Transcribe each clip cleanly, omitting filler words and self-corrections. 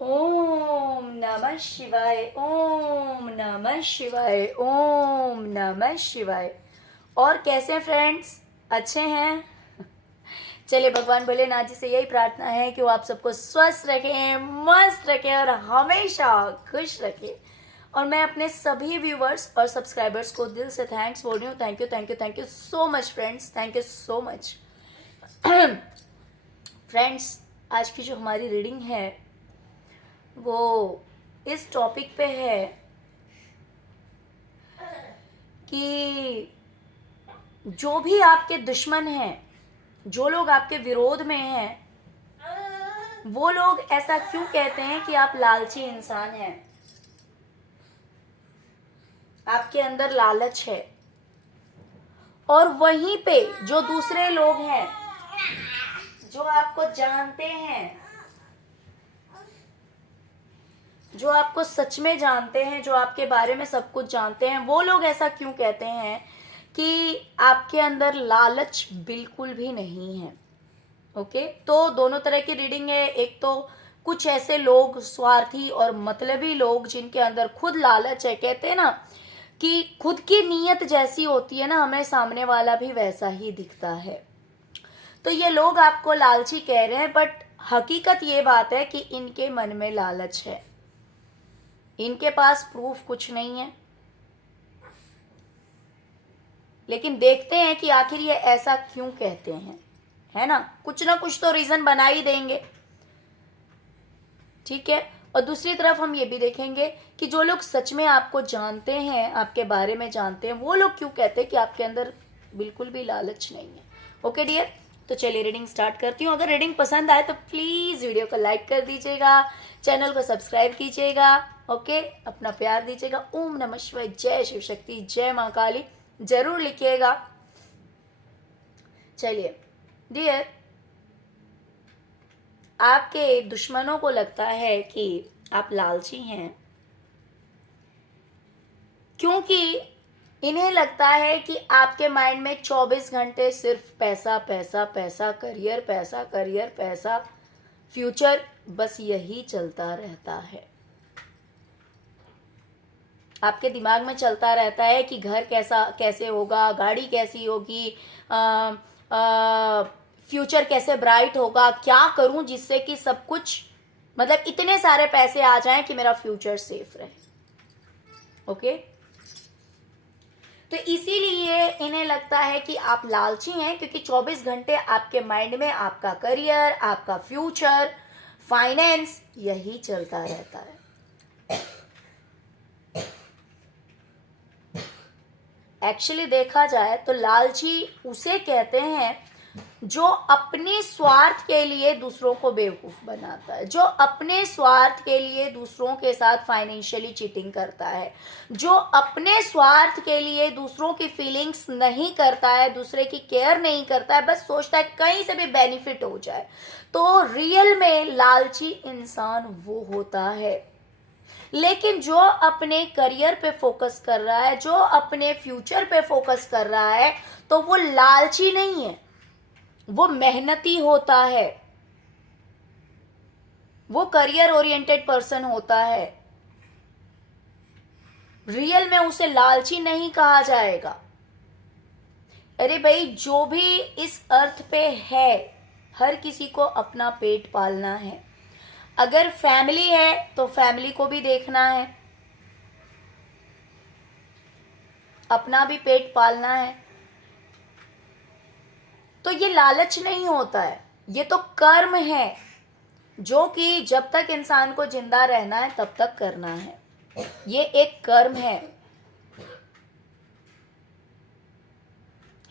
ओम नमः शिवाय, ओम नमः शिवाय, ओम नमः शिवाय। और कैसे हैं फ्रेंड्स? अच्छे हैं? चलिए, भगवान भोलेनाथ जी से यही प्रार्थना है कि वो आप सबको स्वस्थ रखें, मस्त रखें और हमेशा खुश रखें। और मैं अपने सभी व्यूवर्स और सब्सक्राइबर्स को दिल से थैंक्स बोल रही हूँ। Thank you, thank you, thank you so much friends, thank you so much. Friends, आज की जो हमारी रीडिंग है वो इस टॉपिक पे है कि जो भी आपके दुश्मन हैं, जो लोग आपके विरोध में हैं, वो लोग ऐसा क्यों कहते हैं कि आप लालची इंसान हैं, आपके अंदर लालच है। और वहीं पे जो दूसरे लोग हैं, जो आपको जानते हैं, जो आपको सच में जानते हैं, जो आपके बारे में सब कुछ जानते हैं, वो लोग ऐसा क्यों कहते हैं कि आपके अंदर लालच बिल्कुल भी नहीं है। ओके, तो दोनों तरह की रीडिंग है। एक तो कुछ ऐसे लोग स्वार्थी और मतलबी लोग जिनके अंदर खुद लालच है, कहते हैं ना कि खुद की नीयत जैसी होती है ना, हमें सामने वाला भी वैसा ही दिखता है। तो ये लोग आपको लालची कह रहे हैं, बट हकीकत ये बात है कि इनके मन में लालच है, इनके पास प्रूफ कुछ नहीं है। लेकिन देखते हैं कि आखिर ये ऐसा क्यों कहते हैं, है ना? कुछ ना कुछ तो रीजन बना ही देंगे, ठीक है। और दूसरी तरफ हम ये भी देखेंगे कि जो लोग सच में आपको जानते हैं, आपके बारे में जानते हैं, वो लोग क्यों कहते हैं कि आपके अंदर बिल्कुल भी लालच नहीं है। ओके डियर, तो चलिए रीडिंग स्टार्ट करती हूँ। अगर रीडिंग पसंद आए तो प्लीज वीडियो को लाइक कर दीजिएगा, चैनल को सब्सक्राइब कीजिएगा, ओके, अपना प्यार दीजिएगा। ओम नमः शिवाय, जय शिव शक्ति, जय माँ काली जरूर लिखिएगा। चलिए डियर, आपके दुश्मनों को लगता है कि आप लालची हैं क्योंकि इन्हें लगता है कि आपके माइंड में 24 घंटे सिर्फ पैसा पैसा पैसा, करियर पैसा, करियर पैसा, फ्यूचर, बस यही चलता रहता है। आपके दिमाग में चलता रहता है कि घर कैसा कैसे होगा, गाड़ी कैसी होगी, फ्यूचर कैसे ब्राइट होगा, क्या करूं जिससे कि सब कुछ, मतलब इतने सारे पैसे आ जाएं कि मेरा फ्यूचर सेफ रहे। ओके, तो इसीलिए इन्हें लगता है कि आप लालची हैं क्योंकि 24 घंटे आपके माइंड में आपका करियर, आपका फ्यूचर, फाइनेंस यही चलता रहता है। एक्चुअली देखा जाए तो लालची उसे कहते हैं जो अपने स्वार्थ के लिए दूसरों को बेवकूफ बनाता है, जो अपने स्वार्थ के लिए दूसरों के साथ फाइनेंशियली चीटिंग करता है, जो अपने स्वार्थ के लिए दूसरों की फीलिंग्स नहीं करता है, दूसरे की केयर नहीं करता है, बस सोचता है कहीं से भी बेनिफिट हो जाए। तो रियल में लालची इंसान वो होता है। लेकिन जो अपने करियर पे फोकस कर रहा है, जो अपने फ्यूचर पे फोकस कर रहा है, तो वो लालची नहीं है, वो मेहनती होता है, वो करियर ओरिएंटेड पर्सन होता है। रियल में उसे लालची नहीं कहा जाएगा। अरे भाई, जो भी इस अर्थ पे है, हर किसी को अपना पेट पालना है। अगर फैमिली है तो फैमिली को भी देखना है, अपना भी पेट पालना है। तो ये लालच नहीं होता है, ये तो कर्म है जो कि जब तक इंसान को जिंदा रहना है तब तक करना है। ये एक कर्म है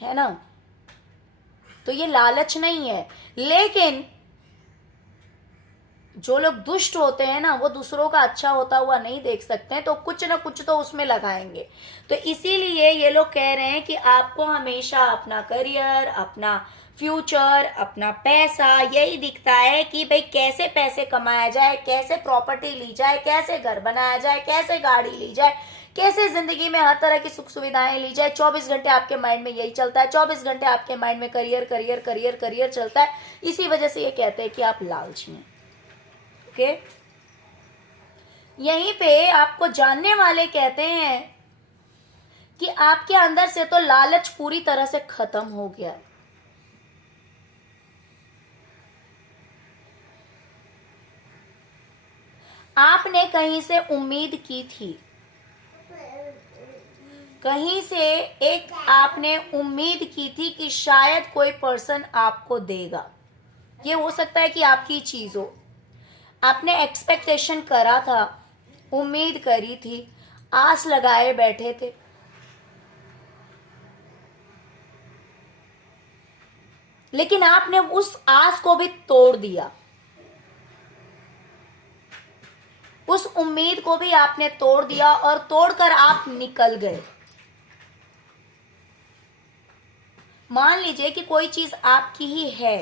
ना? तो ये लालच नहीं है। लेकिन जो लोग दुष्ट होते हैं ना, वो दूसरों का अच्छा होता हुआ नहीं देख सकते हैं, तो कुछ ना कुछ तो उसमें लगाएंगे। तो इसीलिए ये लोग कह रहे हैं कि आपको हमेशा अपना करियर, अपना फ्यूचर, अपना पैसा यही दिखता है कि भाई कैसे पैसे कमाया जाए, कैसे प्रॉपर्टी ली जाए, कैसे घर बनाया जाए, कैसे गाड़ी ली जाए, कैसे जिंदगी में हर तरह की सुख सुविधाएं ली जाए। 24 घंटे आपके माइंड में यही चलता है, 24 घंटे आपके माइंड में करियर करियर करियर करियर चलता है। इसी वजह से ये कहते हैं कि आप लालची हैं। ओके, यहीं पे आपको जानने वाले कहते हैं कि आपके अंदर से तो लालच पूरी तरह से खत्म हो गया है। आपने कहीं से उम्मीद की थी, कहीं से एक आपने उम्मीद की थी कि शायद कोई पर्सन आपको देगा। ये हो सकता है कि आपकी चीज हो, आपने एक्सपेक्टेशन करा था, उम्मीद करी थी, आस लगाए बैठे थे, लेकिन आपने उस आस को भी तोड़ दिया, उस उम्मीद को भी आपने तोड़ दिया और तोड़कर आप निकल गए। मान लीजिए कि कोई चीज आपकी ही है,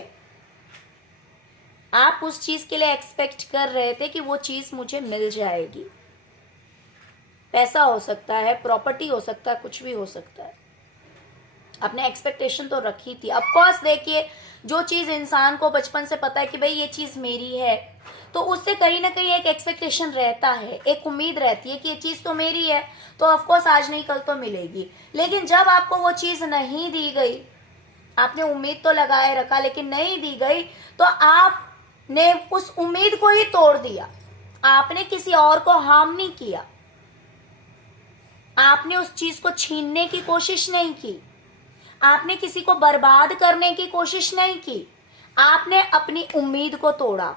आप उस चीज के लिए एक्सपेक्ट कर रहे थे कि वो चीज मुझे मिल जाएगी। पैसा हो सकता है, प्रॉपर्टी हो सकता है, कुछ भी हो सकता है। आपने एक्सपेक्टेशन तो रखी थी। ऑफ कोर्स देखिए, जो चीज इंसान को बचपन से पता है कि भाई ये चीज मेरी है, तो उससे कहीं ना कहीं एक एक्सपेक्टेशन रहता है, एक उम्मीद रहती है कि ये चीज तो मेरी है, तो ऑफ कोर्स आज नहीं कल तो मिलेगी। लेकिन जब आपको वो चीज नहीं दी गई, आपने उम्मीद तो लगाए रखा लेकिन नहीं दी गई, तो आपने उस उम्मीद को ही तोड़ दिया। आपने किसी और को हार्म नहीं किया, आपने उस चीज को छीनने की कोशिश नहीं की, आपने किसी को बर्बाद करने की कोशिश नहीं की। आपने अपनी उम्मीद को तोड़ा,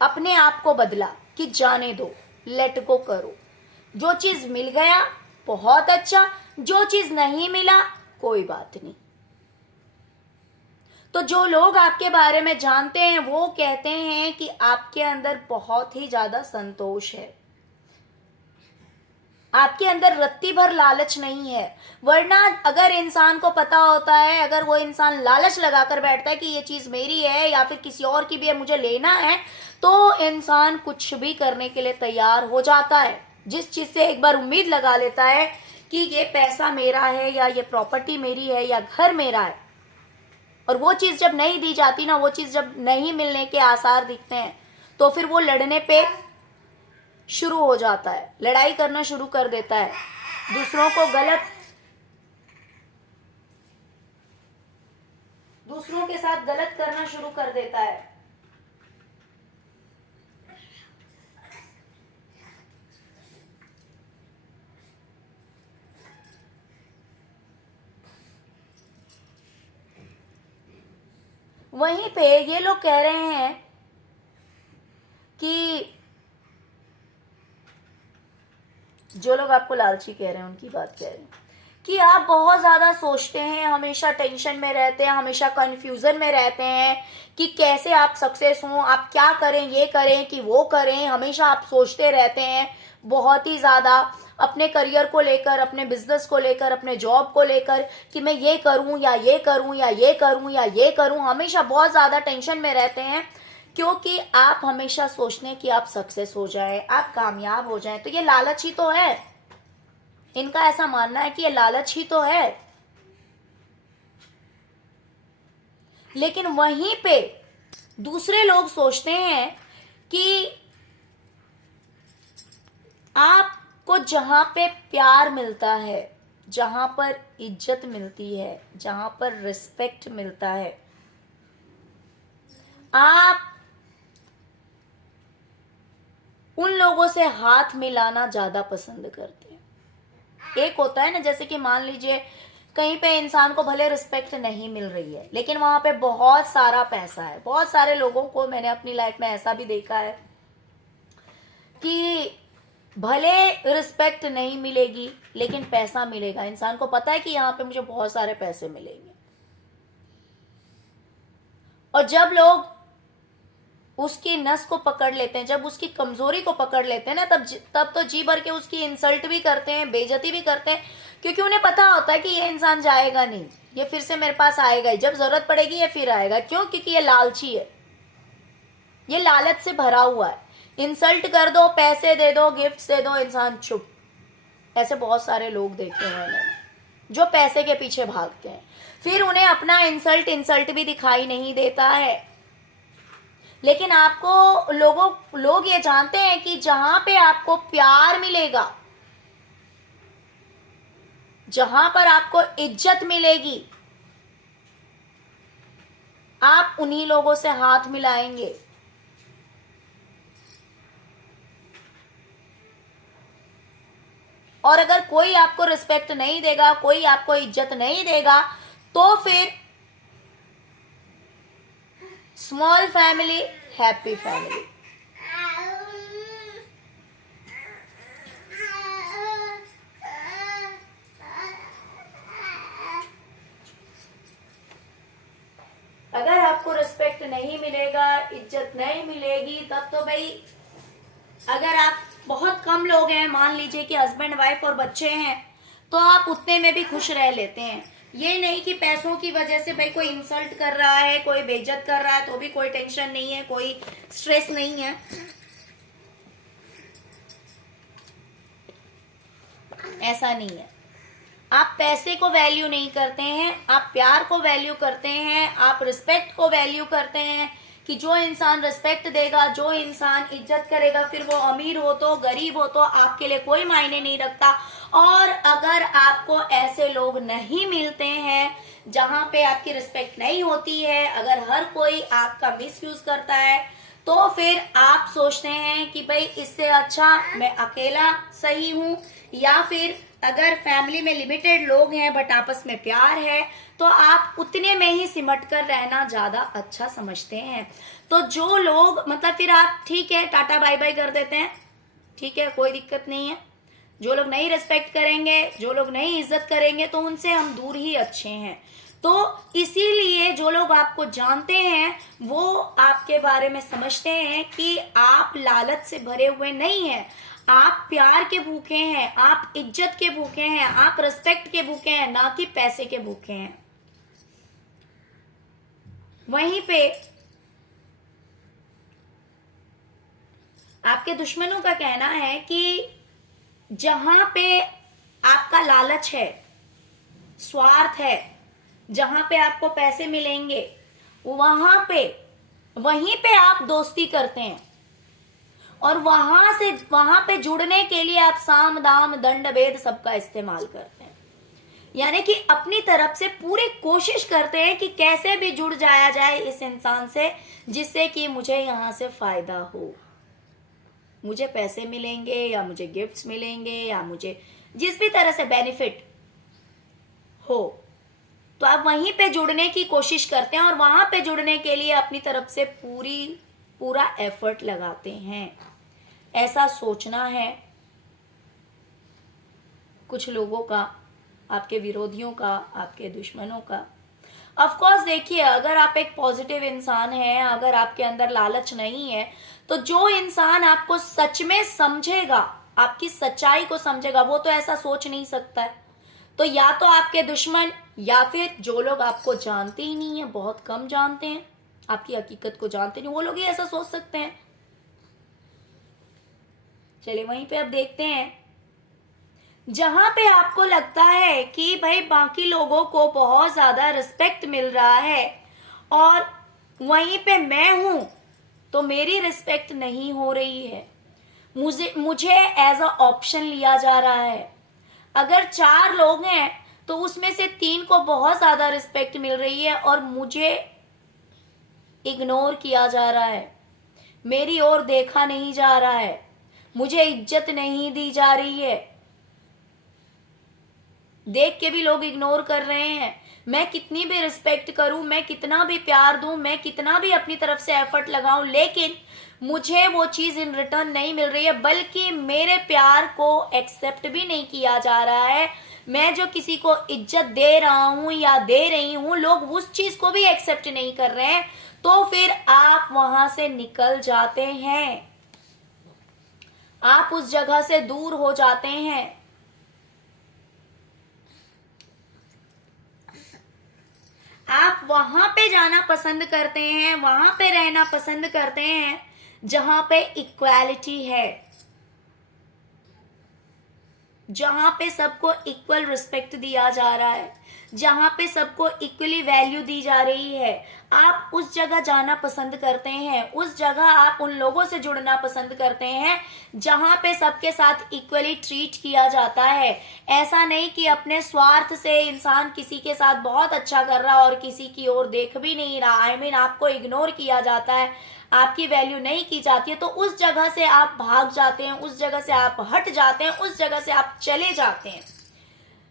अपने आप को बदला कि जाने दो, लेट गो करो। जो चीज मिल गया बहुत अच्छा, जो चीज नहीं मिला कोई बात नहीं। तो जो लोग आपके बारे में जानते हैं वो कहते हैं कि आपके अंदर बहुत ही ज्यादा संतोष है, आपके अंदर रत्ती भर लालच नहीं है। वरना अगर इंसान को पता होता है, अगर वो इंसान लालच लगाकर बैठता है कि ये चीज मेरी है या फिर किसी और की भी है, मुझे लेना है, तो इंसान कुछ भी करने के लिए तैयार हो जाता है। जिस चीज से एक बार उम्मीद लगा लेता है कि ये पैसा मेरा है या ये प्रॉपर्टी मेरी है या घर मेरा है, और वो चीज जब नहीं दी जाती ना, वो चीज जब नहीं मिलने के आसार दिखते हैं, तो फिर वो लड़ने पे शुरू हो जाता है, लड़ाई करना शुरू कर देता है, दूसरों के साथ गलत करना शुरू कर देता है। वहीं पे ये लोग कह रहे हैं कि जो लोग आपको लालची कह रहे हैं उनकी बात कह रहे हैं कि आप बहुत ज्यादा सोचते हैं, हमेशा टेंशन में रहते हैं, हमेशा कंफ्यूजन में रहते हैं कि कैसे आप सक्सेस हों, आप क्या करें, ये करें कि वो करें। हमेशा आप सोचते रहते हैं बहुत ही ज्यादा, अपने करियर को लेकर, अपने बिजनेस को लेकर, अपने जॉब को लेकर कि मैं ये करूं या ये करूं या ये करूं या ये करूं। हमेशा बहुत ज्यादा टेंशन में रहते हैं क्योंकि आप हमेशा सोचते हैं कि आप सक्सेस हो जाए, आप कामयाब हो जाए। तो ये लालच ही तो है, इनका ऐसा मानना है कि ये लालच ही तो है। लेकिन वहीं पे दूसरे लोग सोचते हैं कि आपको जहां पे प्यार मिलता है, जहां पर इज्जत मिलती है, जहां पर रिस्पेक्ट मिलता है, आप उन लोगों से हाथ मिलाना ज्यादा पसंद करते हैं। एक होता है ना, जैसे कि मान लीजिए कहीं पे इंसान को भले रिस्पेक्ट नहीं मिल रही है, लेकिन वहां पे बहुत सारा पैसा है। बहुत सारे लोगों को मैंने अपनी लाइफ में ऐसा भी देखा है कि भले रिस्पेक्ट नहीं मिलेगी लेकिन पैसा मिलेगा। इंसान को पता है कि यहाँ पे मुझे बहुत सारे पैसे मिलेंगे, और जब लोग उसकी नस को पकड़ लेते हैं, जब उसकी कमजोरी को पकड़ लेते हैं ना, तब तो जी भर के उसकी इंसल्ट भी करते हैं, बेइज्जती भी करते हैं, क्योंकि उन्हें पता होता है कि ये इंसान जाएगा नहीं, ये फिर से मेरे पास आएगा ही, जब जरूरत पड़ेगी ये फिर आएगा। क्यों? क्योंकि ये लालची है, ये लालच से भरा हुआ है। इंसल्ट कर दो, पैसे दे दो, गिफ्ट दे दो, इंसान चुप। ऐसे बहुत सारे लोग देखे हैं मैंने जो पैसे के पीछे भागते हैं, फिर उन्हें अपना इंसल्ट भी दिखाई नहीं देता है। लेकिन आपको लोग ये जानते हैं कि जहां पे आपको प्यार मिलेगा, जहां पर आपको इज्जत मिलेगी, आप उन्हीं लोगों से हाथ मिलाएंगे। और अगर कोई आपको रिस्पेक्ट नहीं देगा, कोई आपको इज्जत नहीं देगा, तो फिर स्मॉल फैमिली, हैप्पी फैमिली। अगर आपको रिस्पेक्ट नहीं मिलेगा, इज्जत नहीं मिलेगी, तब तो भाई, अगर आप बहुत कम लोग हैं, मान लीजिए कि हस्बैंड वाइफ और बच्चे हैं, तो आप उतने में भी खुश रह लेते हैं। ये नहीं कि पैसों की वजह से भाई कोई इंसल्ट कर रहा है, कोई बेइज्जत कर रहा है, तो भी कोई टेंशन नहीं है, कोई स्ट्रेस नहीं है। ऐसा नहीं है। आप पैसे को वैल्यू नहीं करते हैं, आप प्यार को वैल्यू करते हैं, आप रिस्पेक्ट को वैल्यू करते हैं कि जो इंसान रिस्पेक्ट देगा, जो इंसान इज्जत करेगा, फिर वो अमीर हो तो गरीब हो तो आपके लिए कोई मायने नहीं रखता। और अगर आपको ऐसे लोग नहीं मिलते हैं जहां पे आपकी रिस्पेक्ट नहीं होती है, अगर हर कोई आपका मिसयूज करता है, तो फिर आप सोचते हैं कि भाई इससे अच्छा मैं अकेला सही हूं, या फिर अगर फैमिली में लिमिटेड लोग हैं बट आपस में प्यार है, तो आप उतने में ही सिमट कर रहना ज्यादा अच्छा समझते हैं। तो जो लोग, मतलब फिर आप ठीक है टाटा बाय बाय कर देते हैं, ठीक है, कोई दिक्कत नहीं है। जो लोग नहीं रिस्पेक्ट करेंगे, जो लोग नहीं इज्जत करेंगे, तो उनसे हम दूर ही अच्छे हैं। तो इसीलिए जो लोग आपको जानते हैं वो आपके बारे में समझते हैं कि आप लालच से भरे हुए नहीं हैं, आप प्यार के भूखे हैं, आप इज्जत के भूखे हैं, आप रिस्पेक्ट के भूखे हैं, ना कि पैसे के भूखे हैं। वहीं पे आपके दुश्मनों का कहना है कि जहां पे आपका लालच है, स्वार्थ है, जहां पे आपको पैसे मिलेंगे, वहीं पे आप दोस्ती करते हैं, और वहां पे जुड़ने के लिए आप साम दाम दंड भेद सबका इस्तेमाल करते हैं। यानी कि अपनी तरफ से पूरी कोशिश करते हैं कि कैसे भी जुड़ जाया जाए इस इंसान से, जिससे कि मुझे यहां से फायदा हो, मुझे पैसे मिलेंगे या मुझे गिफ्ट्स मिलेंगे या मुझे जिस भी तरह से बेनिफिट हो, तो आप वहीं पे जुड़ने की कोशिश करते हैं और वहां पे जुड़ने के लिए अपनी तरफ से पूरा एफर्ट लगाते हैं। ऐसा सोचना है कुछ लोगों का, आपके विरोधियों का, आपके दुश्मनों का। ऑफ कोर्स देखिए, अगर आप एक पॉजिटिव इंसान हैं, अगर आपके अंदर लालच नहीं है, तो जो इंसान आपको सच में समझेगा, आपकी सच्चाई को समझेगा, वो तो ऐसा सोच नहीं सकता है। तो या तो आपके दुश्मन, या फिर जो लोग आपको जानते ही नहीं है, बहुत कम जानते हैं, आपकी हकीकत को जानते नहीं, वो लोग ही ऐसा सोच सकते हैं। चलिए वहीं पे अब देखते हैं, जहां पे आपको लगता है कि भाई बाकी लोगों को बहुत ज्यादा रिस्पेक्ट मिल रहा है और वहीं पे मैं हूं तो मेरी रिस्पेक्ट नहीं हो रही है, मुझे एज अ ऑप्शन लिया जा रहा है। अगर 4 लोग हैं तो उसमें से 3 को बहुत ज्यादा रिस्पेक्ट मिल रही है और मुझे इग्नोर किया जा रहा है, मेरी ओर देखा नहीं जा रहा है, मुझे इज्जत नहीं दी जा रही है, देख के भी लोग इग्नोर कर रहे हैं। मैं कितनी भी रिस्पेक्ट करूं, मैं कितना भी प्यार दूं, मैं कितना भी अपनी तरफ से एफर्ट लगाऊं, लेकिन मुझे वो चीज इन रिटर्न नहीं मिल रही है, बल्कि मेरे प्यार को एक्सेप्ट भी नहीं किया जा रहा है। मैं जो किसी को इज्जत दे रहा हूं या दे रही हूं, लोग उस चीज को भी एक्सेप्ट नहीं कर रहे हैं, तो फिर आप वहां से निकल जाते हैं, आप उस जगह से दूर हो जाते हैं। आप वहां पे जाना पसंद करते हैं, वहां पे रहना पसंद करते हैं जहां पे इक्वालिटी है। जहां पे सबको इक्वल रिस्पेक्ट दिया जा रहा है, जहां पे सबको इक्वली वैल्यू दी जा रही है, आप उस जगह जाना पसंद करते हैं, उस जगह आप उन लोगों से जुड़ना पसंद करते हैं जहां पे सबके साथ इक्वली ट्रीट किया जाता है। ऐसा नहीं कि अपने स्वार्थ से इंसान किसी के साथ बहुत अच्छा कर रहा और किसी की ओर देख भी नहीं रहा, आई मीन आपको इग्नोर किया जाता है, आपकी वैल्यू नहीं की जाती है, तो उस जगह से आप भाग जाते हैं, उस जगह से आप हट जाते हैं, उस जगह से आप चले जाते हैं।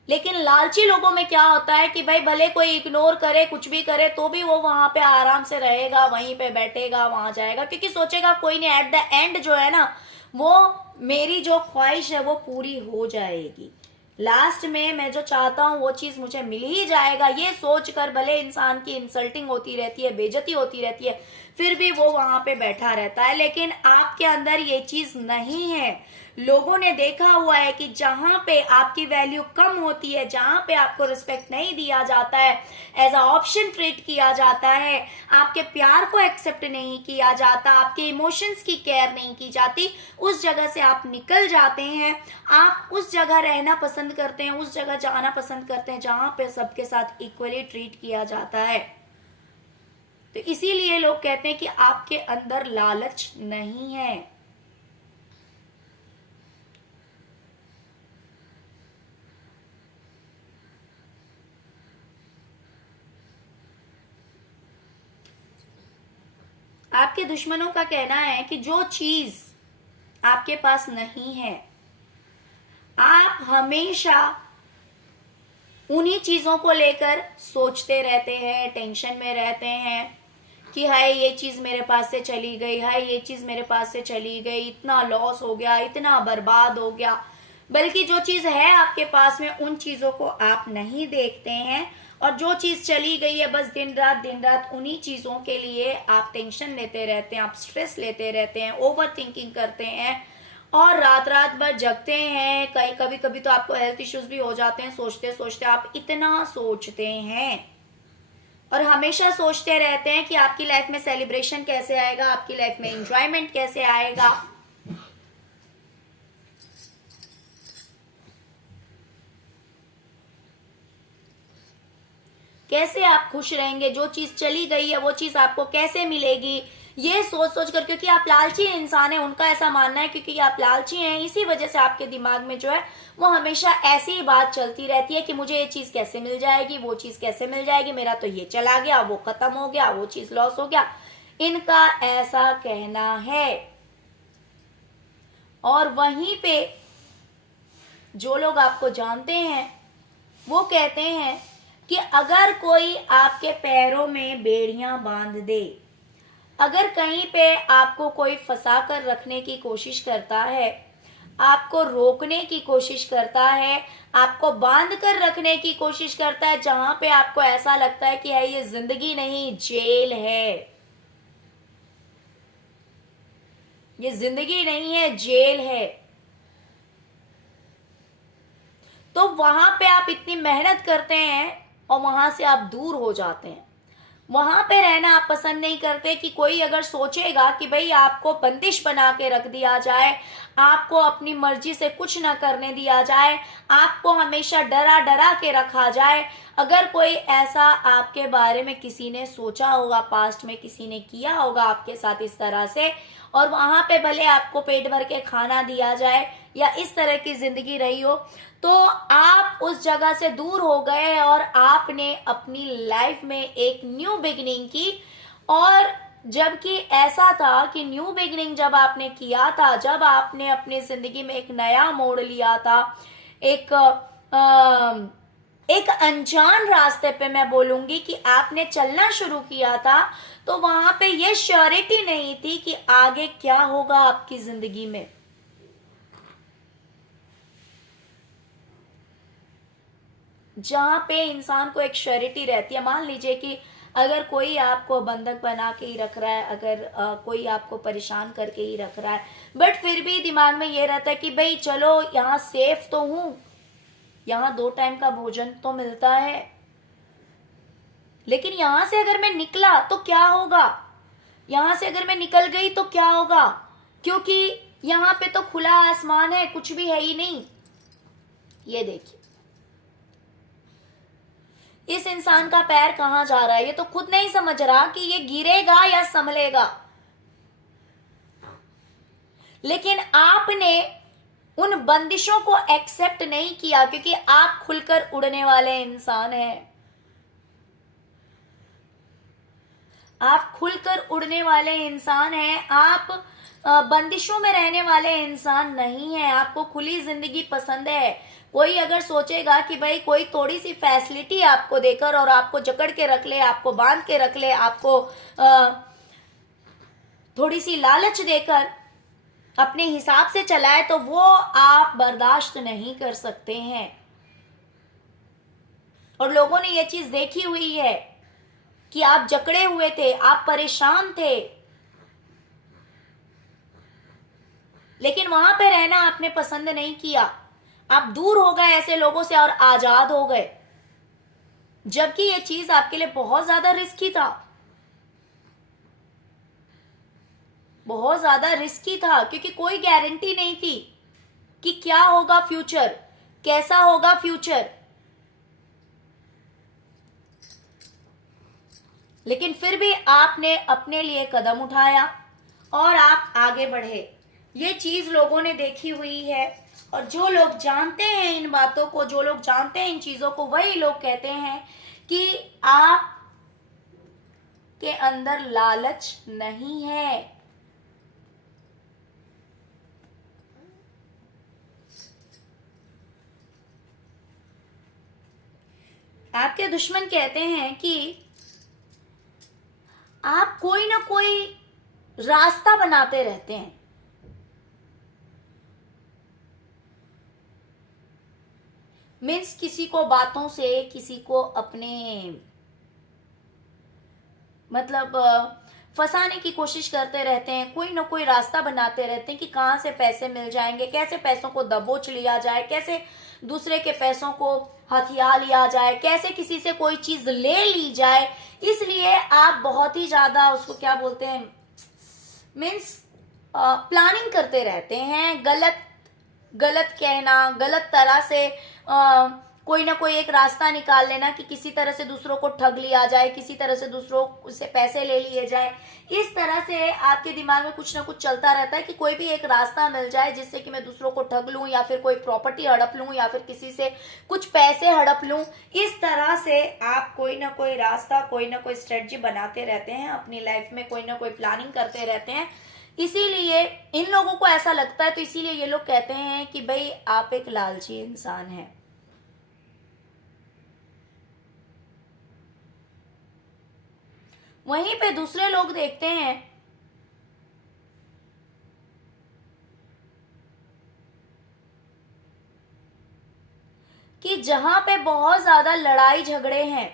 लेकिन लालची लोगों में क्या होता है कि भाई भले कोई इग्नोर करे, कुछ भी करे, तो भी वो वहां पे आराम से रहेगा, वहीं पे बैठेगा, वहां जाएगा, क्योंकि सोचेगा कोई नहीं, एट द एंड जो है ना, वो मेरी जो ख्वाहिश है वो पूरी हो जाएगी, लास्ट में मैं जो चाहता हूं वो चीज मुझे मिल ही जाएगा, ये सोचकर भले इंसान की इंसल्टिंग होती रहती है, बेइज्जती होती रहती है, फिर भी वो वहां पे बैठा रहता है। लेकिन आपके अंदर ये चीज नहीं है। लोगों ने देखा हुआ है कि जहां पे आपकी वैल्यू कम होती है, जहां पे आपको रिस्पेक्ट नहीं दिया जाता है, एज अ ऑप्शन ट्रीट किया जाता है, आपके प्यार को एक्सेप्ट नहीं किया जाता, आपके इमोशंस की केयर नहीं की जाती, उस जगह से आप निकल जाते हैं। आप उस जगह रहना पसंद करते हैं, उस जगह जाना पसंद करते हैं जहां पे सबके साथ इक्वली ट्रीट किया जाता है। तो इसीलिए लोग कहते हैं कि आपके अंदर लालच नहीं है। आपके दुश्मनों का कहना है कि जो चीज आपके पास नहीं है, आप हमेशा उन्हीं चीजों को लेकर सोचते रहते हैं, टेंशन में रहते हैं कि हाय ये चीज मेरे पास से चली गई, हाय ये चीज मेरे पास से चली गई, इतना लॉस हो गया, इतना बर्बाद हो गया। बल्कि जो चीज है आपके पास में, उन चीजों को आप नहीं देखते हैं, और जो चीज चली गई है बस दिन रात उन्हीं चीजों के लिए आप टेंशन लेते रहते हैं, आप स्ट्रेस लेते रहते हैं, ओवर थिंकिंग करते हैं, और रात रात भर जगते हैं। कभी कभी तो आपको हेल्थ इश्यूज भी हो जाते हैं, सोचते सोचते आप इतना सोचते हैं, और हमेशा सोचते रहते हैं कि आपकी लाइफ में सेलिब्रेशन कैसे आएगा, आपकी लाइफ में एंजॉयमेंट कैसे आएगा। कैसे आप खुश रहेंगे, जो चीज चली गई है वो चीज आपको कैसे मिलेगी, ये सोच सोच कर, क्योंकि आप लालची इंसान है, उनका ऐसा मानना है क्योंकि आप लालची हैं, इसी वजह से आपके दिमाग में जो है वो हमेशा ऐसी ही बात चलती रहती है कि मुझे ये चीज कैसे मिल जाएगी, वो चीज कैसे मिल जाएगी, मेरा तो ये चला गया, वो खत्म हो गया, वो चीज लॉस हो गया, इनका ऐसा कहना है। और वहीं पे जो लोग आपको जानते हैं वो कहते हैं कि अगर कोई आपके पैरों में बेड़ियां बांध दे, अगर कहीं पे आपको कोई फंसा कर रखने की कोशिश करता है, आपको रोकने की कोशिश करता है, आपको बांध कर रखने की कोशिश करता है, जहां पे आपको ऐसा लगता है कि है ये जिंदगी नहीं जेल है, ये जिंदगी नहीं है जेल है, तो वहां पे आप इतनी मेहनत करते हैं और वहां से आप दूर हो जाते हैं। वहां पे रहना आप पसंद नहीं करते कि कोई अगर सोचेगा कि भाई आपको बंदिश बना के रख दिया जाए, आपको अपनी मर्जी से कुछ ना करने दिया जाए, आपको हमेशा डरा डरा के रखा जाए, अगर कोई ऐसा आपके बारे में किसी ने सोचा होगा, पास्ट में किसी ने किया होगा आपके साथ इस तरह से, और वहां पे भले आपको पेट भर के खाना दिया जाए या इस तरह की जिंदगी रही हो, तो आप उस जगह से दूर हो गए और आपने अपनी लाइफ में एक न्यू बिगिनिंग की। और जबकि ऐसा था कि न्यू बिगिनिंग जब आपने किया था, जब आपने अपनी जिंदगी में एक नया मोड़ लिया था, एक एक अनजान रास्ते पे मैं बोलूंगी कि आपने चलना शुरू किया था, तो वहां पे ये श्योरिटी नहीं थी कि आगे क्या होगा आपकी जिंदगी में। जहां पे इंसान को एक श्योरिटी रहती है, मान लीजिए कि अगर कोई आपको बंधक बना के ही रख रहा है, अगर कोई आपको परेशान करके ही रख रहा है, बट फिर भी दिमाग में ये रहता है कि भाई चलो यहाँ सेफ तो हूं, यहाँ 2 टाइम का भोजन तो मिलता है, लेकिन यहां से अगर मैं निकला तो क्या होगा, यहां से अगर मैं निकल गई तो क्या होगा, क्योंकि यहाँ पे तो खुला आसमान है, कुछ भी है ही नहीं। ये देखिए, इस इंसान का पैर कहां जा रहा है, ये तो खुद नहीं समझ रहा कि ये गिरेगा या संभलेगा। लेकिन आपने उन बंदिशों को एक्सेप्ट नहीं किया, क्योंकि आप खुलकर उड़ने वाले इंसान हैं। आप खुलकर उड़ने वाले इंसान हैं। आप बंदिशों में रहने वाले इंसान नहीं हैं। आपको खुली जिंदगी पसंद है। कोई अगर सोचेगा कि भाई कोई थोड़ी सी फैसिलिटी आपको देकर और आपको जकड़ के रख ले, आपको बांध के रख ले, आपको थोड़ी सी लालच देकर अपने हिसाब से चलाए, तो वो आप बर्दाश्त नहीं कर सकते हैं। और लोगों ने ये चीज देखी हुई है कि आप जकड़े हुए थे, आप परेशान थे, लेकिन वहां पे रहना आपने पसंद नहीं किया। आप दूर हो गए ऐसे लोगों से और आजाद हो गए, जबकि ये चीज आपके लिए बहुत ज्यादा रिस्की था। बहुत ज्यादा रिस्की था, क्योंकि कोई गारंटी नहीं थी कि क्या होगा फ्यूचर, कैसा होगा फ्यूचर। लेकिन फिर भी आपने अपने लिए कदम उठाया और आप आगे बढ़े। ये चीज लोगों ने देखी हुई है, और जो लोग जानते हैं इन बातों को, जो लोग जानते हैं इन चीजों को, वही लोग कहते हैं कि आप के अंदर लालच नहीं है। आपके दुश्मन कहते हैं कि आप कोई ना कोई रास्ता बनाते रहते हैं। मीन्स किसी को बातों से, किसी को अपने मतलब फंसाने की कोशिश करते रहते हैं। कोई ना कोई रास्ता बनाते रहते हैं कि कहां से पैसे मिल जाएंगे, कैसे पैसों को दबोच लिया जाए, कैसे दूसरे के पैसों को हथिया लिया जाए, कैसे किसी से कोई चीज ले ली जाए। इसलिए आप बहुत ही ज्यादा उसको क्या बोलते हैं, मीन्स प्लानिंग करते रहते हैं। गलत गलत कहना, गलत तरह से कोई ना कोई एक रास्ता निकाल लेना कि किसी तरह से दूसरों को ठग लिया जाए, किसी तरह से दूसरों से पैसे ले लिए जाए। इस तरह से आपके दिमाग में कुछ ना कुछ चलता रहता है कि कोई भी एक रास्ता मिल जाए जिससे कि मैं दूसरों को ठग लूं, या फिर कोई प्रॉपर्टी हड़प लूं, या फिर किसी से कुछ पैसे हड़प लूं। इस तरह से आप कोई ना कोई रास्ता, कोई ना कोई स्ट्रेटजी बनाते रहते हैं अपनी लाइफ में, कोई ना कोई प्लानिंग करते रहते हैं। इसीलिए इन लोगों को ऐसा लगता है, तो इसीलिए ये लोग कहते हैं कि भाई आप एक लालची इंसान हैं। वहीं पे दूसरे लोग देखते हैं कि जहां पे बहुत ज्यादा लड़ाई झगड़े हैं,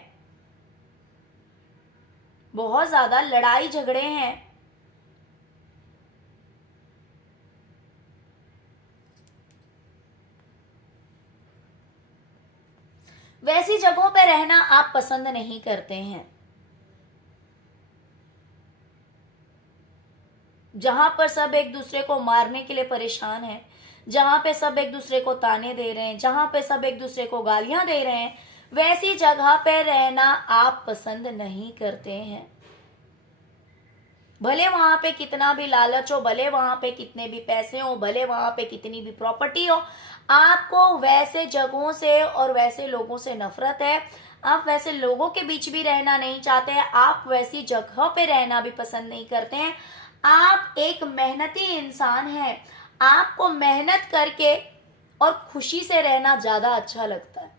बहुत ज्यादा लड़ाई झगड़े हैं, वैसी जगहों पे रहना आप पसंद नहीं करते हैं। जहां पर सब एक दूसरे को मारने के लिए परेशान है, जहां पे सब एक दूसरे को ताने दे रहे हैं, जहां पे सब एक दूसरे को गालियां दे रहे हैं, वैसी जगह पे रहना आप पसंद नहीं करते हैं। भले वहां पे कितना भी लालच हो, भले वहां पे कितने भी पैसे हो, भले वहां पे कितनी भी प्रॉपर्टी हो, आपको वैसे जगहों से और वैसे लोगों से नफरत है। आप वैसे लोगों के बीच भी रहना नहीं चाहते हैं, आप वैसी जगह पे रहना भी पसंद नहीं करते हैं। आप एक मेहनती इंसान हैं। आपको मेहनत करके और खुशी से रहना ज्यादा अच्छा लगता है।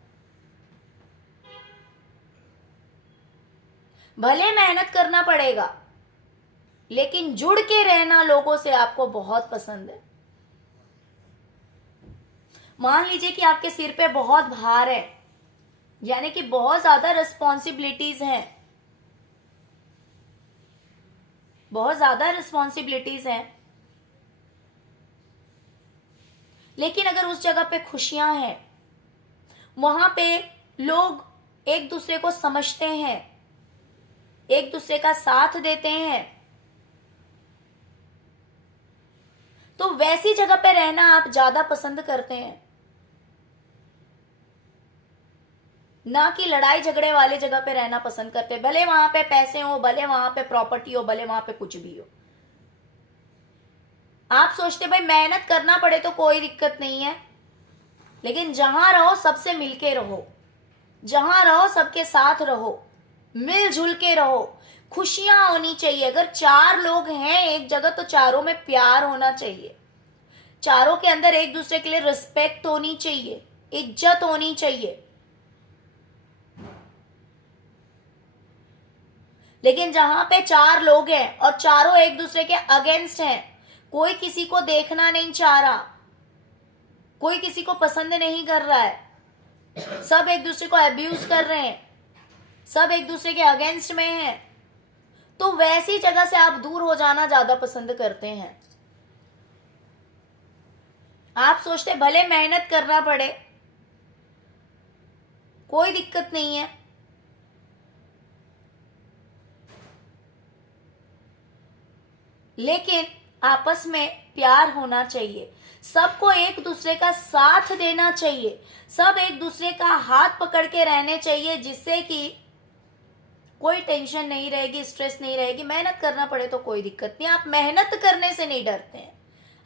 भले मेहनत करना पड़ेगा, लेकिन जुड़ के रहना लोगों से आपको बहुत पसंद है। मान लीजिए कि आपके सिर पे बहुत भार है, यानी कि बहुत ज्यादा रिस्पॉन्सिबिलिटीज हैं, बहुत ज्यादा रिस्पॉन्सिबिलिटीज हैं, लेकिन अगर उस जगह पे खुशियां हैं, वहां पे लोग एक दूसरे को समझते हैं, एक दूसरे का साथ देते हैं, तो वैसी जगह पे रहना आप ज्यादा पसंद करते हैं। ना कि लड़ाई झगड़े वाले जगह पे रहना पसंद करते। भले वहां पे पैसे हो, भले वहां पे प्रॉपर्टी हो, भले वहां पे कुछ भी हो। आप सोचते भाई मेहनत करना पड़े तो कोई दिक्कत नहीं है, लेकिन जहां रहो सबसे मिलके रहो, जहां रहो सबके साथ रहो, मिलजुल के रहो, खुशियां होनी चाहिए। अगर 4 लोग हैं एक जगह तो चारों में प्यार होना चाहिए, चारों के अंदर एक दूसरे के लिए रिस्पेक्ट होनी चाहिए, इज्जत होनी चाहिए। लेकिन जहां पे 4 लोग हैं और चारों एक दूसरे के अगेंस्ट हैं, कोई किसी को देखना नहीं चाह रहा, कोई किसी को पसंद नहीं कर रहा है, सब एक दूसरे को अब्यूज कर रहे हैं, सब एक दूसरे के अगेंस्ट में हैं, तो वैसी जगह से आप दूर हो जाना ज्यादा पसंद करते हैं। आप सोचते भले मेहनत करना पड़े, कोई दिक्कत नहीं है, लेकिन आपस में प्यार होना चाहिए, सबको एक दूसरे का साथ देना चाहिए, सब एक दूसरे का हाथ पकड़ के रहने चाहिए, जिससे कि कोई टेंशन नहीं रहेगी, स्ट्रेस नहीं रहेगी। मेहनत करना पड़े तो कोई दिक्कत नहीं, आप मेहनत करने से नहीं डरते हैं,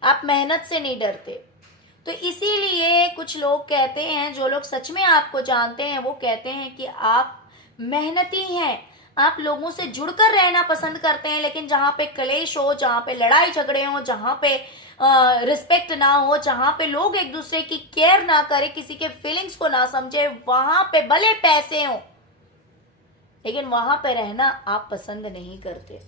आप मेहनत से नहीं डरते। तो इसीलिए कुछ लोग कहते हैं, जो लोग सच में आपको जानते हैं वो कहते हैं कि आप मेहनती हैं, आप लोगों से जुड़कर रहना पसंद करते हैं, लेकिन जहां पे क्लेश हो, जहां पे लड़ाई झगड़े हो, जहां पे रिस्पेक्ट ना हो, जहां पे लोग एक दूसरे की केयर ना करें, किसी के फीलिंग्स को ना समझे, वहां पे भले पैसे हो लेकिन वहां पे रहना आप पसंद नहीं करते।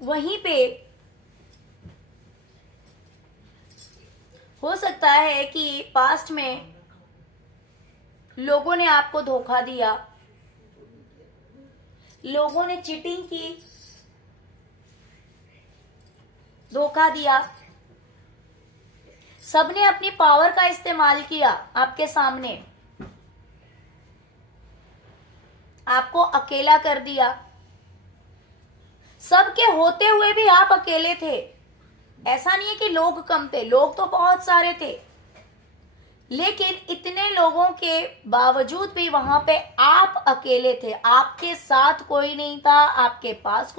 वहीं पे हो सकता है कि पास्ट में लोगों ने आपको धोखा दिया, लोगों ने चीटिंग की, धोखा दिया, सबने अपनी पावर का इस्तेमाल किया आपके सामने, आपको अकेला कर दिया। सबके होते हुए भी आप अकेले थे। ऐसा नहीं है कि लोग कम थे, लोग तो बहुत सारे थे, लेकिन इतने लोगों के बावजूद भी वहां पे आप अकेले थे, आपके साथ कोई नहीं था, आपके पास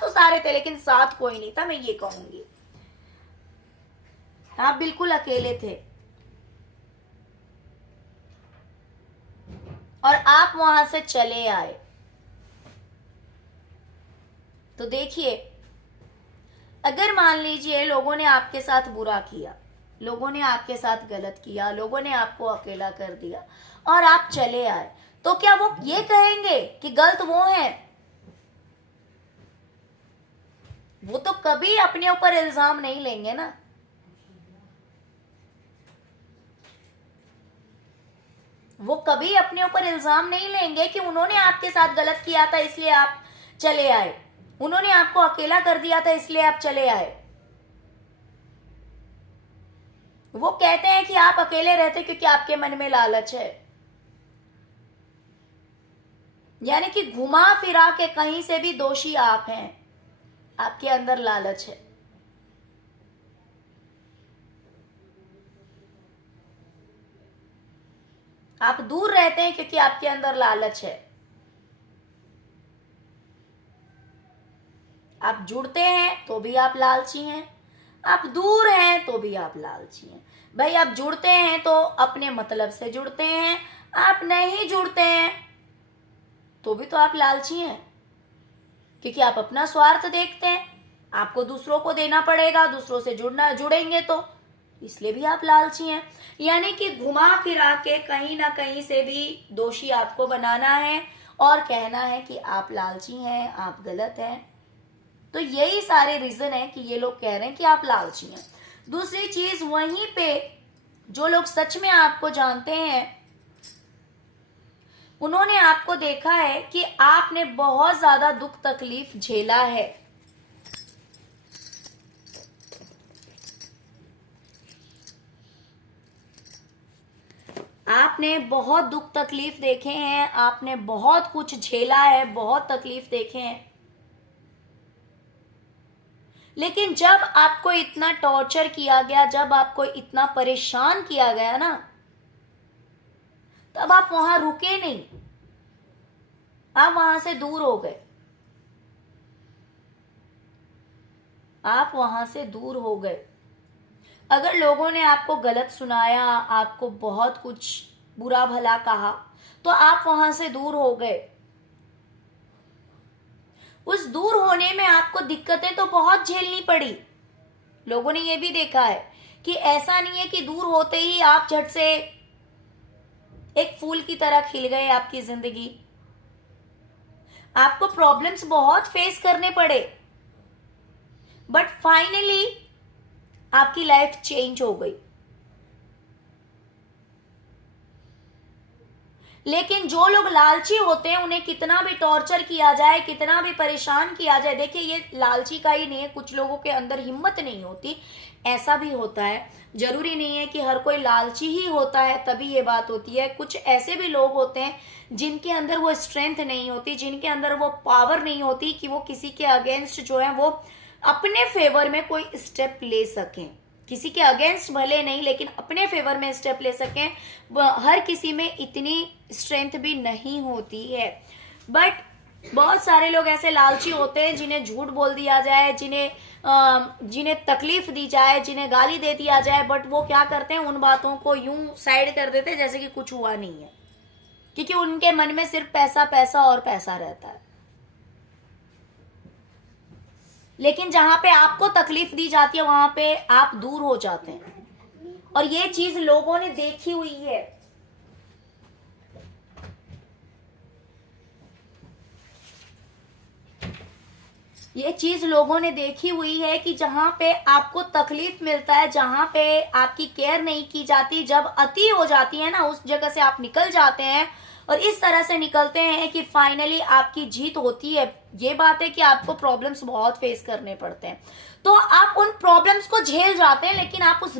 तो सारे थे लेकिन साथ कोई नहीं था, मैं ये कहूंगी। आप बिल्कुल अकेले थे और आप वहां से चले आए। तो देखिए, अगर मान लीजिए लोगों ने आपके साथ बुरा किया, लोगों ने आपके साथ गलत किया, लोगों ने आपको अकेला कर दिया और आप चले आए, तो क्या वो ये कहेंगे कि गलत वो है? वो तो कभी अपने ऊपर इल्जाम नहीं लेंगे ना। वो कभी अपने ऊपर इल्जाम नहीं लेंगे कि उन्होंने आपके साथ गलत किया था इसलिए आप चले आए, उन्होंने आपको अकेला कर दिया था इसलिए आप चले आए। वो कहते हैं कि आप अकेले रहते क्योंकि आपके मन में लालच है, यानी कि घुमा फिरा के कहीं से भी दोषी आप हैं, आपके अंदर लालच है। आप दूर रहते हैं क्योंकि आपके अंदर लालच है। आप जुड़ते हैं तो भी आप लालची हैं, आप दूर हैं तो भी आप लालची हैं। भाई आप जुड़ते हैं तो अपने मतलब से जुड़ते हैं, आप नहीं जुड़ते हैं तो भी तो आप लालची हैं, क्योंकि आप अपना स्वार्थ देखते हैं, आपको दूसरों को देना पड़ेगा, दूसरों से जुड़ेंगे तो, इसलिए भी आप लालची हैं। यानी कि घुमा फिरा के कहीं ना कहीं से भी दोषी आपको बनाना है और कहना है कि आप लालची हैं, आप गलत हैं। तो यही सारे रीजन है कि ये लोग कह रहे हैं कि आप लालची हैं। दूसरी चीज, वहीं पे जो लोग सच में आपको जानते हैं, उन्होंने आपको देखा है कि आपने बहुत ज्यादा दुख तकलीफ झेला है। आपने बहुत दुख तकलीफ देखे हैं, आपने बहुत कुछ झेला है, बहुत तकलीफ देखे हैं, लेकिन जब आपको इतना टॉर्चर किया गया, जब आपको इतना परेशान किया गया ना, तब आप वहां रुके नहीं, आप वहां से दूर हो गए, आप वहां से दूर हो गए। अगर लोगों ने आपको गलत सुनाया, आपको बहुत कुछ बुरा भला कहा, तो आप वहां से दूर हो गए। उस दूर होने में आपको दिक्कतें तो बहुत झेलनी पड़ी। लोगों ने ये भी देखा है कि ऐसा नहीं है कि दूर होते ही आप झट से एक फूल की तरह खिल गए आपकी जिंदगी। आपको प्रॉब्लम्स बहुत फेस करने पड़े, बट फाइनली आपकी लाइफ चेंज हो गई। लेकिन जो लोग लालची होते हैं, उन्हें कितना भी टॉर्चर किया जाए, कितना भी परेशान किया जाए, देखिए ये लालची का ही नहीं है, कुछ लोगों के अंदर हिम्मत नहीं होती, ऐसा भी होता है। जरूरी नहीं है कि हर कोई लालची ही होता है तभी ये बात होती है। कुछ ऐसे भी लोग होते हैं जिनके अंदर वो स्ट्रेंथ नहीं होती, जिनके अंदर वो पावर नहीं होती कि वो किसी के अगेंस्ट जो है वो अपने फेवर में कोई स्टेप ले सकें। किसी के अगेंस्ट भले नहीं, लेकिन अपने फेवर में स्टेप ले सकें। हर किसी में इतनी स्ट्रेंथ भी नहीं होती है। बट बहुत सारे लोग ऐसे लालची होते हैं जिन्हें झूठ बोल दिया जाए, जिन्हें तकलीफ दी जाए, जिन्हें गाली दे दिया जाए, बट वो क्या करते हैं, उन बातों को यूं साइड कर देते हैं जैसे कि कुछ हुआ नहीं है, क्योंकि उनके मन में सिर्फ पैसा पैसा और पैसा रहता है। लेकिन जहां पे आपको तकलीफ दी जाती है वहां पे आप दूर हो जाते हैं, और ये चीज लोगों ने देखी हुई है। ये चीज लोगों ने देखी हुई है कि जहां पे आपको तकलीफ मिलता है, जहां पे आपकी केयर नहीं की जाती, जब अति हो जाती है ना, उस जगह से आप निकल जाते हैं और इस तरह से निकलते हैं कि फाइनली आपकी जीत होती है। ये बात है कि आपको प्रॉब्लम्स बहुत फेस करने पड़ते हैं, तो आप उन प्रॉब्लम्स को झेल जाते हैं, लेकिन आप उस